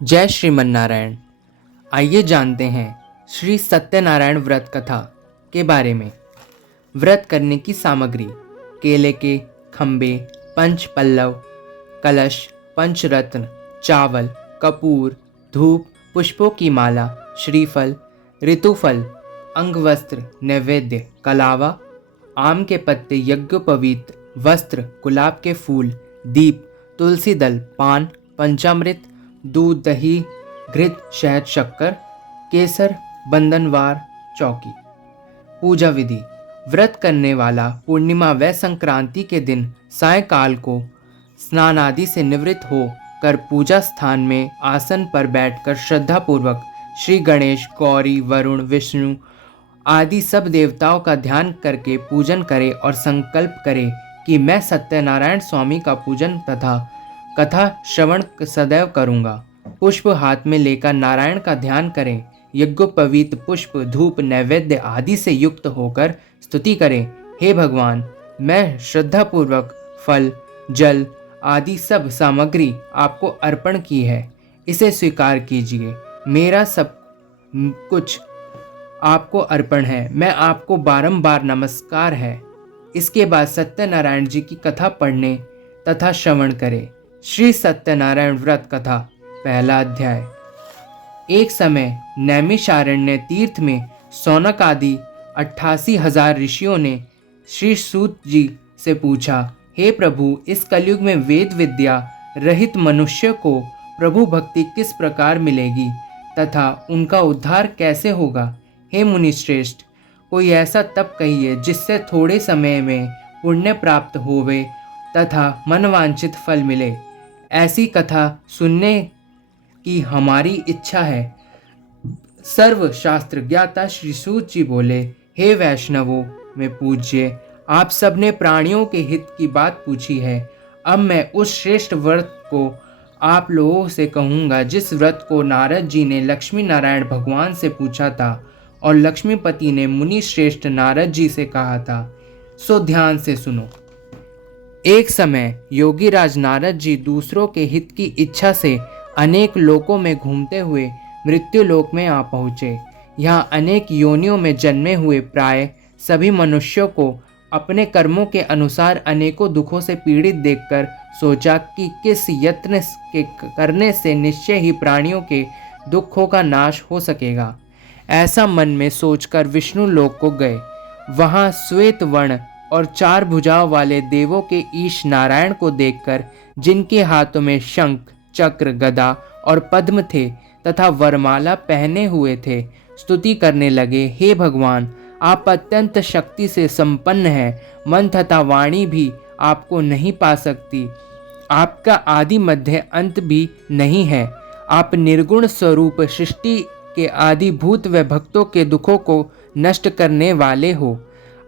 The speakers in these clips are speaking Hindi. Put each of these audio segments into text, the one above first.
जय श्रीमन नारायण। आइए जानते हैं श्री सत्यनारायण व्रत कथा के बारे में। व्रत करने की सामग्री: केले के खंबे, पंच पल्लव, कलश, पंचरत्न, चावल, कपूर, धूप, पुष्पों की माला, श्रीफल, ऋतुफल, अंगवस्त्र, नैवेद्य, कलावा, आम के पत्ते, यज्ञोपवीत, वस्त्र, गुलाब के फूल, दीप, तुलसी दल, पान, पंचामृत, दूध, दही, घृत, शहद, शक्कर, केसर, बंधनवार, चौकी। पूजा विधि: व्रत करने वाला पूर्णिमा व संक्रांति के दिन सायंकाल को स्नान आदि से निवृत्त हो कर पूजा स्थान में आसन पर बैठकर श्रद्धापूर्वक श्री गणेश, गौरी, वरुण, विष्णु आदि सब देवताओं का ध्यान करके पूजन करे और संकल्प करे कि मैं सत्यनारायण स्वामी का पूजन तथा कथा श्रवण सदैव करूँगा। पुष्प हाथ में लेकर नारायण का ध्यान करें। यज्ञोपवीत पुष्प, धूप, नैवेद्य आदि से युक्त होकर स्तुति करें। हे भगवान, मैं श्रद्धापूर्वक फल, जल आदि सब सामग्री आपको अर्पण की है, इसे स्वीकार कीजिए। मेरा सब कुछ आपको अर्पण है। मैं आपको बारंबार नमस्कार है। इसके बाद सत्यनारायण जी की कथा पढ़ने तथा श्रवण करें। श्री सत्यनारायण व्रत कथा, पहला अध्याय। एक समय नैमिषारण्य तीर्थ में सौनक आदि 88,000 ऋषियों ने श्री सूत जी से पूछा, हे प्रभु, इस कलयुग में वेद विद्या रहित मनुष्य को प्रभु भक्ति किस प्रकार मिलेगी तथा उनका उद्धार कैसे होगा? हे मुनिश्रेष्ठ, कोई ऐसा तप कहिए जिससे थोड़े समय में पुण्य प्राप्त होवे तथा मनवांछित फल मिले। ऐसी कथा सुनने की हमारी इच्छा है। सर्व शास्त्र ज्ञाता श्री सूत जी बोले, हे वैष्णवों में पूज्य, आप सबने प्राणियों के हित की बात पूछी है। अब मैं उस श्रेष्ठ व्रत को आप लोगों से कहूँगा जिस व्रत को नारद जी ने लक्ष्मी नारायण भगवान से पूछा था और लक्ष्मीपति ने मुनि श्रेष्ठ नारद जी से कहा था। सो ध्यान से सुनो। एक समय योगीराज नारद जी दूसरों के हित की इच्छा से अनेक लोकों में घूमते हुए मृत्यु लोक में आ पहुँचे। यहाँ अनेक योनियों में जन्मे हुए प्राय सभी मनुष्यों को अपने कर्मों के अनुसार अनेकों दुखों से पीड़ित देखकर सोचा कि किस यत्न के करने से निश्चय ही प्राणियों के दुखों का नाश हो सकेगा। ऐसा मन में सोचकर विष्णु लोक को गए। वहाँ श्वेत वर्ण और 4 भुजाओं वाले देवों के ईश नारायण को देखकर, जिनके हाथों में शंख, चक्र, गदा और पद्म थे तथा वरमाला पहने हुए थे, स्तुति करने लगे, हे भगवान, आप अत्यंत शक्ति से संपन्न हैं। मन तथा वाणी भी आपको नहीं पा सकती। आपका आदि मध्य अंत भी नहीं है। आप निर्गुण स्वरूप सृष्टि के आदि भूत व भक्तों के दुखों को नष्ट करने वाले हो।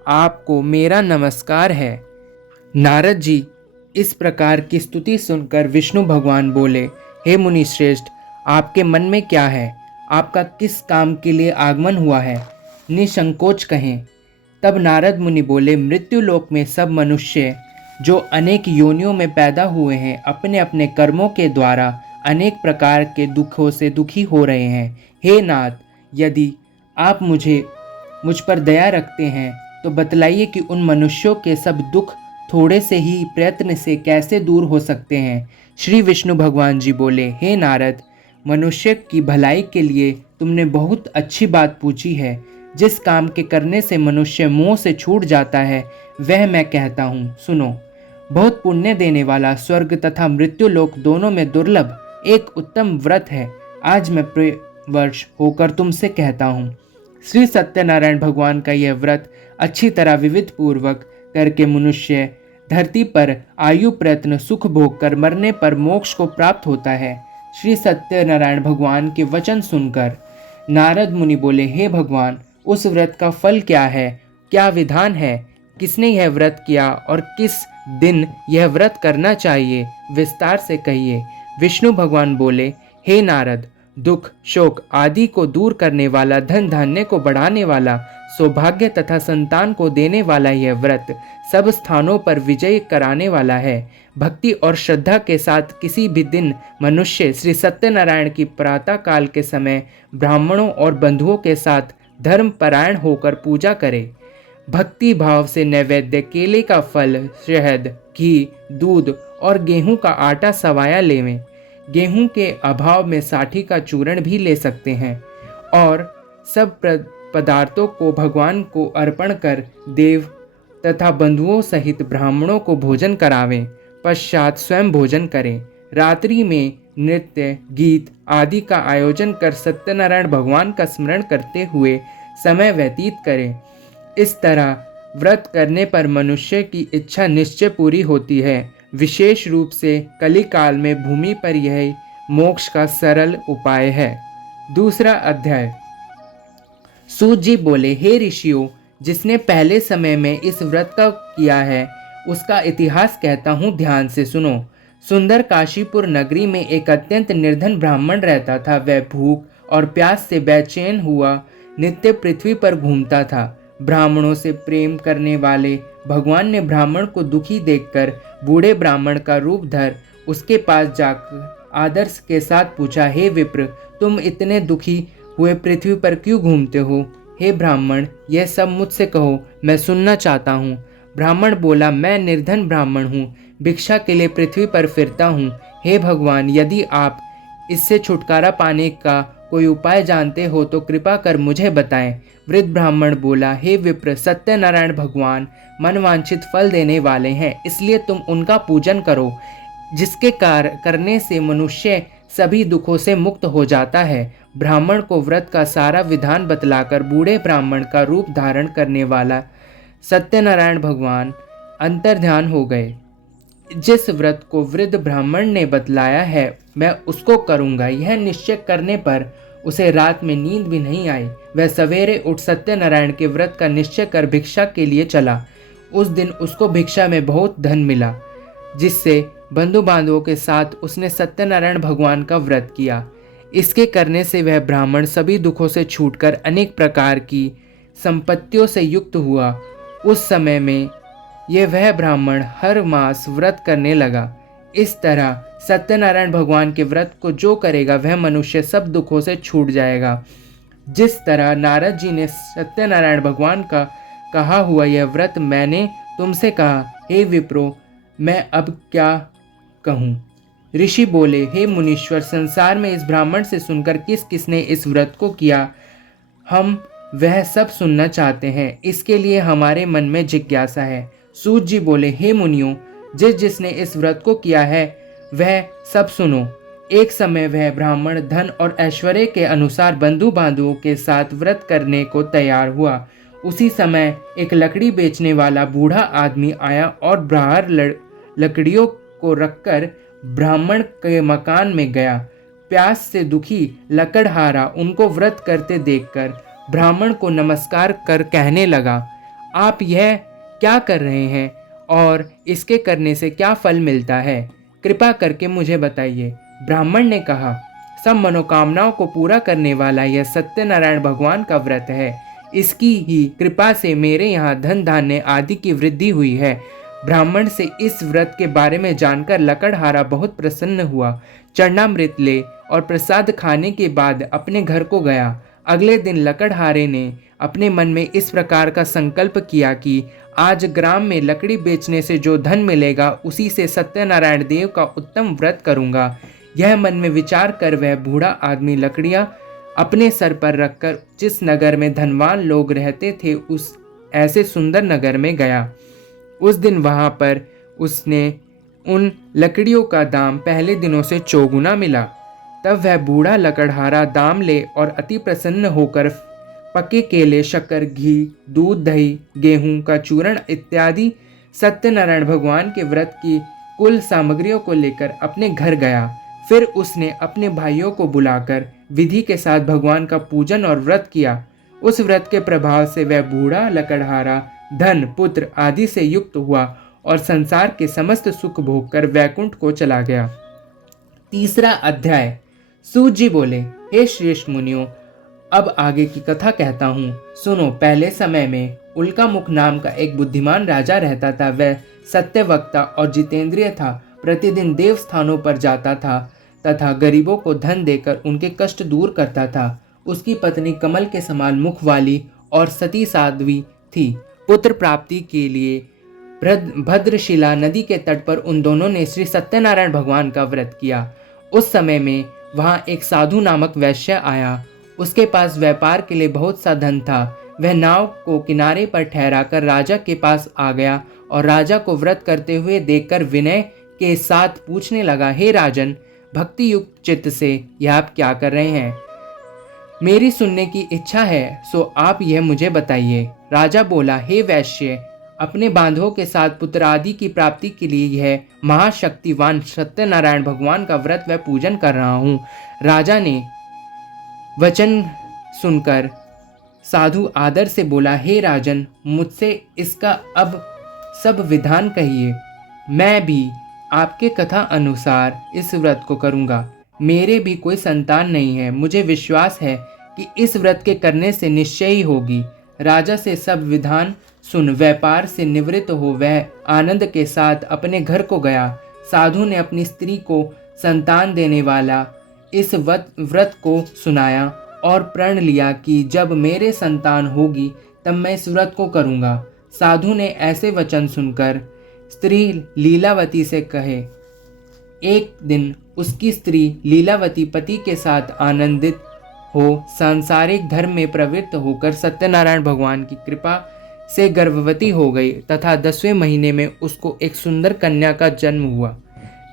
आपको मेरा नमस्कार है। नारद जी इस प्रकार की स्तुति सुनकर विष्णु भगवान बोले, हे मुनि श्रेष्ठ, आपके मन में क्या है? आपका किस काम के लिए आगमन हुआ है? निसंकोच कहें। तब नारद मुनि बोले, मृत्यु लोक में सब मनुष्य जो अनेक योनियों में पैदा हुए हैं, अपने अपने कर्मों के द्वारा अनेक प्रकार के दुखों से दुखी हो रहे हैं। हे नाथ, यदि आप मुझ पर दया रखते हैं तो बतलाइए कि उन मनुष्यों के सब दुख थोड़े से ही प्रयत्न से कैसे दूर हो सकते हैं। श्री विष्णु भगवान जी बोले, हे नारद, मनुष्य की भलाई के लिए तुमने बहुत अच्छी बात पूछी है। जिस काम के करने से मनुष्य मोह से छूट जाता है वह मैं कहता हूँ, सुनो। बहुत पुण्य देने वाला स्वर्ग तथा मृत्यु लोक दोनों में दुर्लभ एक उत्तम व्रत है। आज मैं वर्ष होकर तुमसे कहता हूँ। श्री सत्यनारायण भगवान का यह व्रत अच्छी तरह विविध पूर्वक करके मनुष्य धरती पर आयु प्रयत्न सुख भोग कर मरने पर मोक्ष को प्राप्त होता है। श्री सत्यनारायण भगवान के वचन सुनकर नारद मुनि बोले, हे भगवान, उस व्रत का फल क्या है? क्या विधान है? किसने यह व्रत किया और किस दिन यह व्रत करना चाहिए? विस्तार से कहिए। विष्णु भगवान बोले, हे नारद, दुख शोक आदि को दूर करने वाला, धन धान्य को बढ़ाने वाला, सौभाग्य तथा संतान को देने वाला यह व्रत सब स्थानों पर विजय कराने वाला है। भक्ति और श्रद्धा के साथ किसी भी दिन मनुष्य श्री सत्यनारायण की प्रातः काल के समय ब्राह्मणों और बंधुओं के साथ धर्म परायण होकर पूजा करे। भक्ति भाव से नैवेद्य केले का फल, शहद, घी, दूध और गेहूं का आटा सवाया लेवें। गेहूं के अभाव में साठी का चूर्ण भी ले सकते हैं और सब पदार्थों को भगवान को अर्पण कर देव तथा बंधुओं सहित ब्राह्मणों को भोजन करावें। पश्चात स्वयं भोजन करें। रात्रि में नृत्य गीत आदि का आयोजन कर सत्यनारायण भगवान का स्मरण करते हुए समय व्यतीत करें। इस तरह व्रत करने पर मनुष्य की इच्छा निश्चय पूरी होती है। विशेष रूप से कली काल में भूमि पर यह मोक्ष का सरल उपाय है। दूसरा अध्याय। सूत जी बोले, हे ऋषियों, जिसने पहले समय में इस व्रत का किया है उसका इतिहास कहता हूँ, ध्यान से सुनो। सुंदर काशीपुर नगरी में एक अत्यंत निर्धन ब्राह्मण रहता था। वह भूख और प्यास से बेचैन हुआ नित्य पृथ्वी पर घूमता था। ब्राह्मणों से प्रेम करने वाले भगवान ने ब्राह्मण को दुखी देखकर बूढ़े ब्राह्मण का रूप धर उसके पास जाकर आदर के साथ पूछा, हे विप्र, तुम इतने दुखी हुए पृथ्वी पर क्यों घूमते हो? हे ब्राह्मण, यह सब मुझसे कहो, मैं सुनना चाहता हूँ। ब्राह्मण बोला, मैं निर्धन ब्राह्मण हूँ, भिक्षा के लिए पृथ्वी पर फिरता हूँ। हे भगवान, यदि आप इससे छुटकारा पाने का कोई उपाय जानते हो तो कृपा कर मुझे बताएं। वृद्ध ब्राह्मण बोला, हे विप्र, सत्यनारायण भगवान मनवांछित फल देने वाले हैं, इसलिए तुम उनका पूजन करो, जिसके करने से मनुष्य सभी दुखों से मुक्त हो जाता है। ब्राह्मण को व्रत का सारा विधान बतलाकर बूढ़े ब्राह्मण का रूप धारण करने वाला सत्यनारायण भगवान अंतर्ध्यान हो गए। जिस व्रत को वृद्ध ब्राह्मण ने बतलाया है मैं उसको करूँगा, यह निश्चय करने पर उसे रात में नींद भी नहीं आई। वह सवेरे उठ सत्यनारायण के व्रत का निश्चय कर भिक्षा के लिए चला। उस दिन उसको भिक्षा में बहुत धन मिला, जिससे बंधु बांधवों के साथ उसने सत्यनारायण भगवान का व्रत किया। इसके करने से वह ब्राह्मण सभी दुखों से छूटकर अनेक प्रकार की संपत्तियों से युक्त हुआ। उस समय में यह वह ब्राह्मण हर मास व्रत करने लगा। इस तरह सत्यनारायण भगवान के व्रत को जो करेगा वह मनुष्य सब दुखों से छूट जाएगा। जिस तरह नारद जी ने सत्यनारायण भगवान का कहा हुआ यह व्रत मैंने तुमसे कहा, हे विप्रो, मैं अब क्या कहूँ? ऋषि बोले, हे मुनीश्वर, संसार में इस ब्राह्मण से सुनकर किस किसने इस व्रत को किया, हम वह सब सुनना चाहते हैं। इसके लिए हमारे मन में जिज्ञासा है। सूत जी बोले, हे मुनियों, जिसने इस व्रत को किया है वह सब सुनो। एक समय वह ब्राह्मण धन और ऐश्वर्य के अनुसार बंधु बांधवों के साथ व्रत करने को तैयार हुआ। उसी समय एक लकड़ी बेचने वाला बूढ़ा आदमी आया और बाहर लकड़ियों को रखकर ब्राह्मण के मकान में गया। प्यास से दुखी लकड़हारा उनको व्रत करते देखकर ब्राह्मण को नमस्कार कर कहने लगा, आप यह क्या कर रहे हैं और इसके करने से क्या फल मिलता है? कृपा करके मुझे बताइए। ब्राह्मण ने कहा, सब मनोकामनाओं को पूरा करने वाला यह सत्यनारायण भगवान का व्रत है। इसकी ही कृपा से मेरे यहाँ धन धान्य आदि की वृद्धि हुई है। ब्राह्मण से इस व्रत के बारे में जानकर लकड़हारा बहुत प्रसन्न हुआ। चरणामृत ले और प्रसाद खाने के बाद अपने घर को गया। अगले दिन लकड़हारे ने अपने मन में इस प्रकार का संकल्प किया कि आज ग्राम में लकड़ी बेचने से जो धन मिलेगा उसी से सत्यनारायण देव का उत्तम व्रत करूंगा। यह मन में विचार कर वह बूढ़ा आदमी लकड़ियां अपने सर पर रखकर जिस नगर में धनवान लोग रहते थे उस ऐसे सुंदर नगर में गया। उस दिन वहां पर उसने उन लकड़ियों का दाम पहले दिनों से चौगुना मिला। तब वह बूढ़ा लकड़हारा दाम ले और अति प्रसन्न होकर पके केले, शक्कर, घी, दूध, दही, गेहूं का चूर्ण इत्यादि सत्यनारायण भगवान के व्रत की कुल सामग्रियों को लेकर अपने घर गया। फिर उसने अपने भाइयों को बुलाकर विधि के साथ भगवान का पूजन और व्रत किया। उस व्रत के प्रभाव से वह बूढ़ा लकड़हारा धन, पुत्र आदि से युक्त हुआ और संसार के समस्त सुख भोग कर वैकुंठ को चला गया। तीसरा अध्याय। सूत जी बोले, हे श्रेष्ठ मुनियों, अब आगे की कथा कहता हूँ, सुनो। पहले समय में उल्कामुख नाम का एक बुद्धिमान राजा रहता था। वह सत्यवक्ता और जितेंद्रिय था। प्रतिदिन देव स्थानों पर जाता था तथा गरीबों को धन देकर उनके कष्ट दूर करता था। उसकी पत्नी कमल के समान मुख वाली और सती साध्वी थी। पुत्र प्राप्ति के लिए भद्रशिला नदी के तट पर उन दोनों ने श्री सत्यनारायण भगवान का व्रत किया। उस समय में वहां एक साधु नामक वैश्य आया। उसके पास व्यापार के लिए बहुत सा धन था। वह नाव को किनारे पर ठहराकर राजा के पास आ गया और राजा को व्रत करते हुए देखकर विनय के साथ पूछने लगा, हे राजन, भक्ति युक्त चित्त से यह आप क्या कर रहे हैं? मेरी सुनने की इच्छा है, सो आप यह मुझे बताइए। राजा बोला, हे वैश्य, अपने बांधवों के साथ पुत्र आदि की प्राप्ति के लिए यह महाशक्तिवान सत्यनारायण भगवान का व्रत व पूजन कर रहा हूँ। राजा ने वचन सुनकर साधु आदर से बोला, हे राजन, मुझसे इसका अब सब विधान कहिए। मैं भी आपके कथा अनुसार इस व्रत को करूँगा। मेरे भी कोई संतान नहीं है। मुझे विश्वास है कि इस व्रत के करने से निश्चय ही होगी। राजा से सब विधान सुन व्यापार से निवृत्त हो वह आनंद के साथ अपने घर को गया। साधु ने अपनी स्त्री को संतान देने वाला इस व्रत को सुनाया और प्रण लिया कि जब मेरे संतान होगी तब मैं इस व्रत को करूँगा। साधु ने ऐसे वचन सुनकर स्त्री लीलावती से कहे। एक दिन उसकी स्त्री लीलावती पति के साथ आनंदित हो सांसारिक धर्म में प्रवृत्त होकर सत्यनारायण भगवान की कृपा से गर्भवती हो गई तथा 10वें महीने में उसको एक सुंदर कन्या का जन्म हुआ।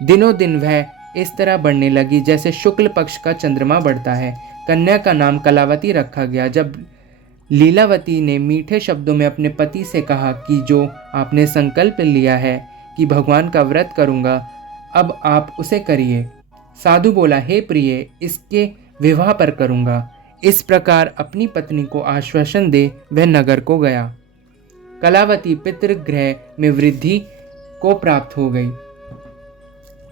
दिनों दिन वह इस तरह बढ़ने लगी जैसे शुक्ल पक्ष का चंद्रमा बढ़ता है। कन्या का नाम कलावती रखा गया। जब लीलावती ने मीठे शब्दों में अपने पति से कहा कि जो आपने संकल्प लिया है कि भगवान का व्रत करूंगा, अब आप उसे करिए। साधु बोला, हे प्रिय, इसके विवाह पर करूंगा। इस प्रकार अपनी पत्नी को आश्वासन दे वह नगर को गया। कलावती पितृगृह में वृद्धि को प्राप्त हो गई।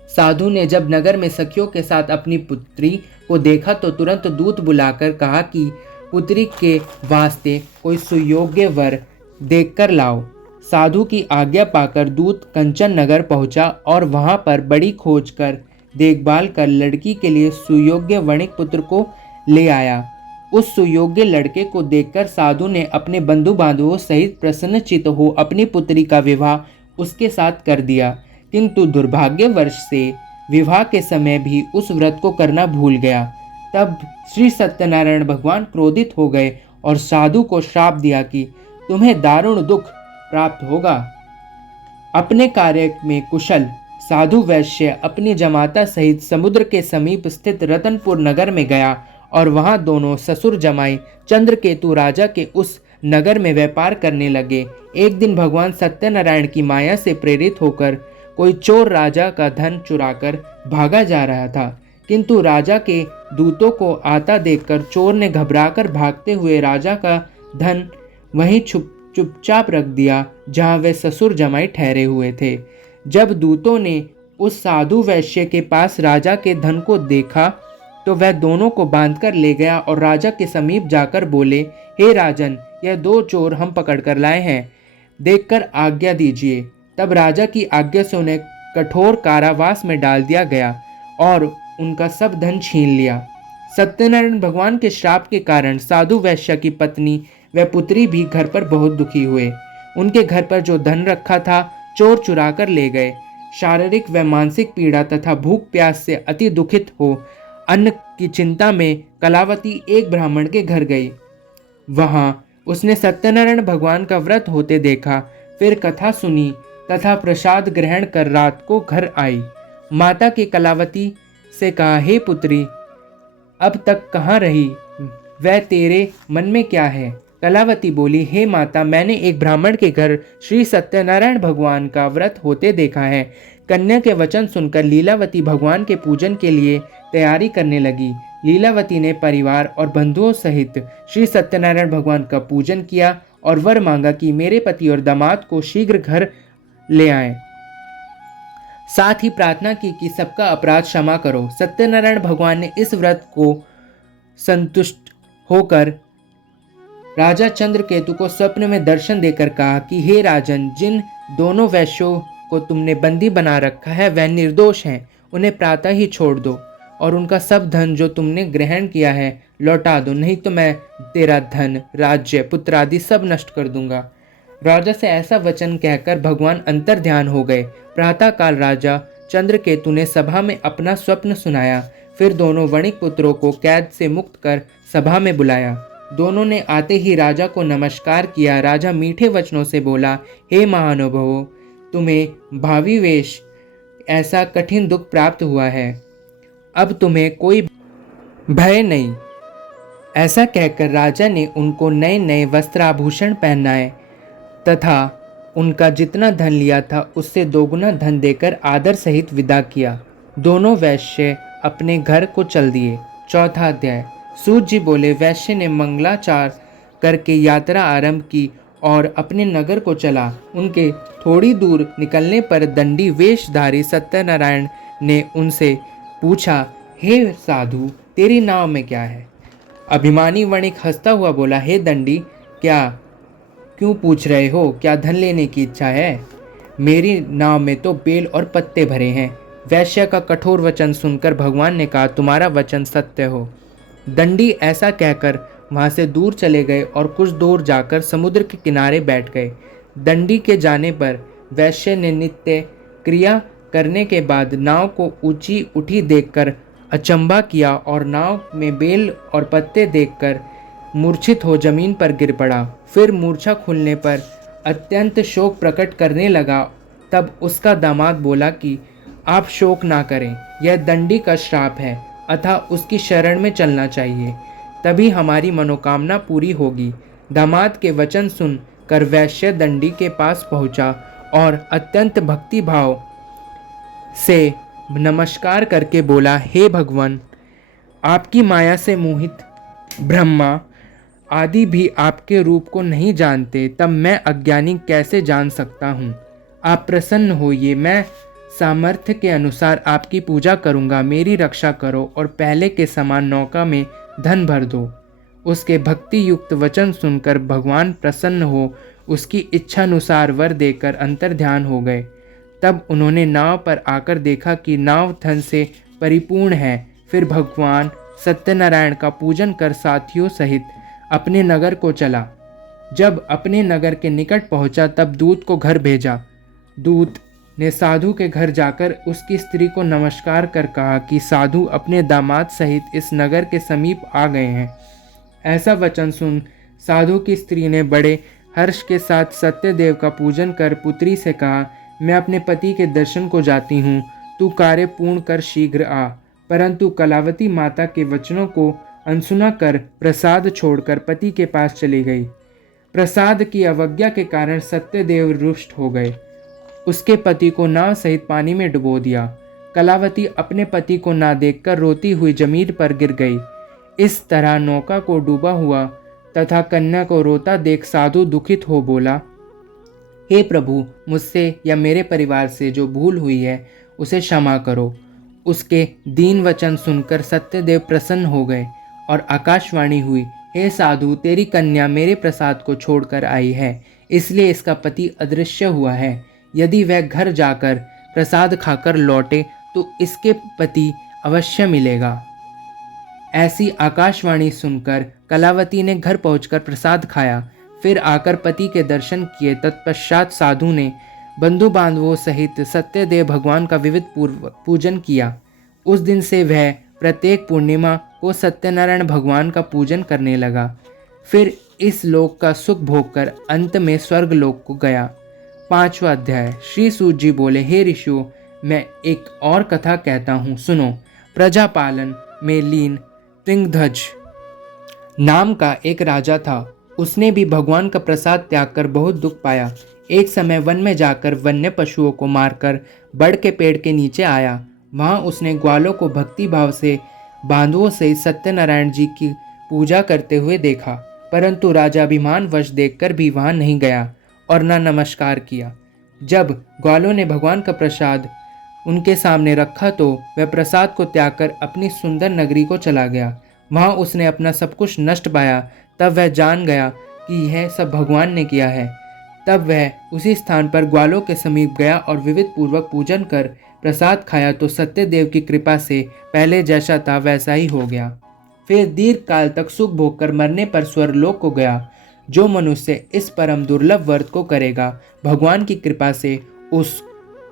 साधु ने जब नगर में सखियों के साथ अपनी पुत्री को देखा तो तुरंत दूत बुलाकर कहा कि पुत्री के वास्ते कोई सुयोग्य वर देखकर लाओ। साधु की आज्ञा पाकर दूत कंचन नगर पहुंचा और वहां पर बड़ी खोज कर देखभाल कर लड़की के लिए सुयोग्य वणिक पुत्र को ले आया। उस सुयोग्य लड़के को देखकर साधु ने अपने बंधु बांधवों सहित प्रसन्नचित्त हो अपनी पुत्री का विवाह उसके साथ कर दिया। किंतु दुर्भाग्यवश से विवाह के समय भी उस व्रत को करना भूल गया। तब श्री सत्यनारायण भगवान क्रोधित हो गए और साधु को श्राप दिया कि तुम्हें दारुण दुख प्राप्त होगा। अपने कार्य में कुशल साधु वैश्य अपनी जमाता सहित समुद्र के समीप स्थित रतनपुर नगर में गया और वहां दोनों ससुर जमाई चंद्रकेतु राजा के उस नगर में व्यापार करने लगे। एक दिन भगवान सत्यनारायण की माया से प्रेरित होकर कोई चोर राजा का धन चुराकर भागा जा रहा था, किंतु राजा के दूतों को आता देखकर चोर ने घबराकर भागते हुए राजा का धन वहीं चुपचाप रख दिया जहां वे ससुर जमाई ठहरे हुए थे। जब दूतों ने उस साधु वैश्य के पास राजा के धन को देखा तो वह दोनों को बांधकर ले गया और राजा के समीप जाकर बोले, हे राजन, यह दो चोर हम पकड़कर लाए हैं, देखकर आज्ञा दीजिए। तब राजा की आज्ञा से उन्हें कठोर कारावास में डाल दिया गया और उनका सब धन छीन लिया। सत्यनारायण भगवान के श्राप के कारण साधु वैश्य की पत्नी व पुत्री भी घर पर बहुत दुखी हुए। उनके घर पर जो धन रखा था चोर चुरा कर ले गए। शारीरिक व मानसिक पीड़ा तथा भूख प्यास से अति दुखित हो अन्न की चिंता में कलावती एक ब्राह्मण के घर गई। वहां उसने सत्यनारायण भगवान का व्रत होते देखा, फिर कथा सुनी तथा प्रसाद ग्रहण कर रात को घर आई। माता की कलावती से कहा, हे पुत्री, अब तक कहाँ रही? वह तेरे मन में क्या है? कलावती बोली, हे माता, मैंने एक ब्राह्मण के घर श्री सत्यनारायण भगवान का व्रत होते देखा है। कन्या के वचन सुनकर लीलावती भगवान के पूजन के लिए तैयारी करने लगी। लीलावती ने परिवार और बंधुओं सहित श्री सत्यनारायण भगवान का पूजन किया और वर मांगा कि मेरे पति और दामाद को शीघ्र घर ले आएं। साथ ही प्रार्थना की कि सबका अपराध क्षमा करो। सत्यनारायण भगवान ने इस व्रत को संतुष्ट होकर राजा चंद्रकेतु को स्वप्न में दर्शन देकर कहा कि हे राजन, जिन दोनों वैश्यों को तुमने बंदी बना रखा है वह निर्दोष हैं, उन्हें प्रातः ही छोड़ दो और उनका सब धन जो तुमने ग्रहण किया है लौटा दो, नहीं तो मैं तेरा धन, राज्य, पुत्र आदि सब नष्ट कर दूंगा। राजा से ऐसा वचन कहकर भगवान अंतर ध्यान हो गए। प्रातःकाल राजा चंद्रकेतु ने सभा में अपना स्वप्न सुनाया। फिर दोनों वणिक पुत्रों को कैद से मुक्त कर सभा में बुलाया। दोनों ने आते ही राजा को नमस्कार किया। राजा मीठे वचनों से बोला, हे महानुभावों, तुम्हें भावी वेश ऐसा कठिन दुख प्राप्त हुआ है, अब तुम्हें कोई भय नहीं। ऐसा कहकर राजा ने उनको नए नए वस्त्र आभूषण पहनाए तथा उनका जितना धन लिया था उससे दोगुना धन देकर आदर सहित विदा किया। दोनों वैश्य अपने घर को चल दिए। चौथा अध्याय। सूत जी बोले, वैश्य ने मंगलाचार करके यात्रा आरंभ की और अपने नगर को चला। उनके थोड़ी दूर निकलने पर दंडी वेशधारी सत्यनारायण ने उनसे पूछा, हे साधु, तेरी नाव में क्या है? अभिमानी वणिक हंसता हुआ बोला, हे दंडी, क्यों पूछ रहे हो? क्या धन लेने की इच्छा है? मेरी नाव में तो बेल और पत्ते भरे हैं। वैश्य का कठोर वचन सुनकर भगवान ने कहा, तुम्हारा वचन सत्य हो। दंडी ऐसा कहकर वहां से दूर चले गए और कुछ दूर जाकर समुद्र के किनारे बैठ गए। दंडी के जाने पर वैश्य ने नित्य क्रिया करने के बाद नाव को ऊंची उठी देखकर अचंभा किया और नाव में बेल और पत्ते देखकर मूर्छित हो जमीन पर गिर पड़ा। फिर मूर्छा खुलने पर अत्यंत शोक प्रकट करने लगा। तब उसका दामाद बोला कि आप शोक ना करें, यह दंडी का श्राप है, अतः उसकी शरण में चलना चाहिए, तभी हमारी मनोकामना पूरी होगी। दामाद के वचन सुन कर वैश्य दंडी के पास पहुंचा और अत्यंत भक्ति भाव से नमस्कार करके बोला, हे भगवान, आपकी माया से मोहित ब्रह्मा आदि भी आपके रूप को नहीं जानते, तब मैं अज्ञानी कैसे जान सकता हूँ? आप प्रसन्न होइए, मैं सामर्थ्य के अनुसार आपकी पूजा करूँगा। मेरी रक्षा करो और पहले के समान नौका में धन भर दो। उसके भक्ति युक्त वचन सुनकर भगवान प्रसन्न हो उसकी इच्छानुसार वर देकर अंतर ध्यान हो गए। तब उन्होंने नाव पर आकर देखा कि नाव धन से परिपूर्ण है। फिर भगवान सत्यनारायण का पूजन कर साथियों सहित अपने नगर को चला। जब अपने नगर के निकट पहुंचा तब दूत को घर भेजा। दूत ने साधु के घर जाकर उसकी स्त्री को नमस्कार कर कहा कि साधु अपने दामाद सहित इस नगर के समीप आ गए हैं। ऐसा वचन सुन साधु की स्त्री ने बड़े हर्ष के साथ सत्यदेव का पूजन कर पुत्री से कहा, मैं अपने पति के दर्शन को जाती हूँ, तू कार्य पूर्ण कर शीघ्र आ। परंतु कलावती माता के वचनों को अनसुना कर प्रसाद छोड़कर पति के पास चली गई। प्रसाद की अवज्ञा के कारण सत्यदेव रुष्ट हो गए। उसके पति को नाव सहित पानी में डुबो दिया। कलावती अपने पति को ना देखकर रोती हुई जमीन पर गिर गई। इस तरह नौका को डूबा हुआ तथा कन्या को रोता देख साधु दुखित हो बोला, हे प्रभु, मुझसे या मेरे परिवार से जो भूल हुई है उसे क्षमा करो। उसके दीन वचन सुनकर सत्यदेव प्रसन्न हो गए और आकाशवाणी हुई, हे साधु, तेरी कन्या मेरे प्रसाद को छोड़कर आई है, इसलिए इसका पति अदृश्य हुआ है। यदि वह घर जाकर प्रसाद खाकर लौटे तो इसके पति अवश्य मिलेगा। ऐसी आकाशवाणी सुनकर कलावती ने घर पहुंचकर प्रसाद खाया। फिर आकर पति के दर्शन किए। तत्पश्चात साधु ने बंधु बांधवों सहित सत्यदेव भगवान का विविध पूजन किया। उस दिन से वह प्रत्येक पूर्णिमा को सत्यनारायण भगवान का पूजन करने लगा। फिर इस लोक का सुख भोगकर अंत में स्वर्ग लोक को गया। 5वां अध्याय। श्री सूत जी बोले, हे ऋषियों, मैं एक और कथा कहता हूँ, सुनो। प्रजापालन में लीन त्रिंगध्वज नाम का एक राजा था। उसने भी भगवान का प्रसाद त्याग कर बहुत दुख पाया। एक समय वन में जाकर वन्य पशुओं को मारकर बड़ के पेड़ के नीचे आया। वहां उसने ग्वालों को भक्ति भाव से बांधवों से सत्यनारायण जी की पूजा करते हुए देखा, परंतु राजा अभिमान वश देखकर भी वहां नहीं गया और न नमस्कार किया। जब ग्वालों ने भगवान का प्रसाद उनके सामने रखा तो वह प्रसाद को त्याग कर अपनी सुंदर नगरी को चला गया। वहाँ उसने अपना सब कुछ नष्ट पाया। तब वह जान गया कि यह सब भगवान ने किया है। तब वह उसी स्थान पर ग्वालों के समीप गया और विविध पूर्वक पूजन कर प्रसाद खाया तो सत्यदेव की कृपा से पहले जैसा था वैसा ही हो गया। फिर दीर्घ काल तक सुख भोग कर मरने पर स्वर्गलोक को गया। जो मनुष्य इस परम दुर्लभ व्रत को करेगा, भगवान की कृपा से उस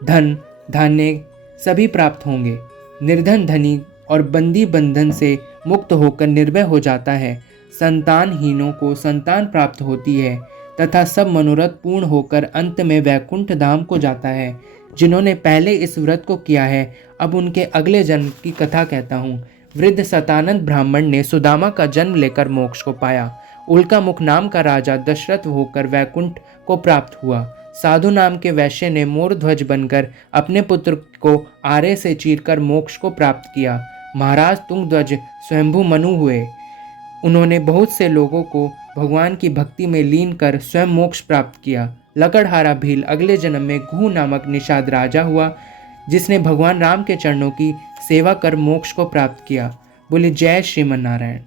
धन धान्य सभी प्राप्त होंगे। निर्धन धनी और बंदी बंधन से मुक्त होकर निर्भय हो जाता है। संतानहीनों को संतान प्राप्त होती है तथा सब मनोरथ पूर्ण होकर अंत में वैकुंठ धाम को जाता है। जिन्होंने पहले इस व्रत को किया है, अब उनके अगले जन्म की कथा कहता हूँ। वृद्ध सतानंद ब्राह्मण ने सुदामा का जन्म लेकर मोक्ष को पाया। उल्का मुख नाम का राजा दशरथ होकर वैकुंठ को प्राप्त हुआ। साधु नाम के वैश्य ने मोर ध्वज बनकर अपने पुत्र को आरे से चीरकर मोक्ष को प्राप्त किया। महाराज तुंगध्वज स्वयंभू मनु हुए। उन्होंने बहुत से लोगों को भगवान की भक्ति में लीन कर स्वयं मोक्ष प्राप्त किया। लकड़हारा भील अगले जन्म में गुह नामक निषाद राजा हुआ, जिसने भगवान राम के चरणों की सेवा कर मोक्ष को प्राप्त किया। बोले जय श्रीमन नारायण।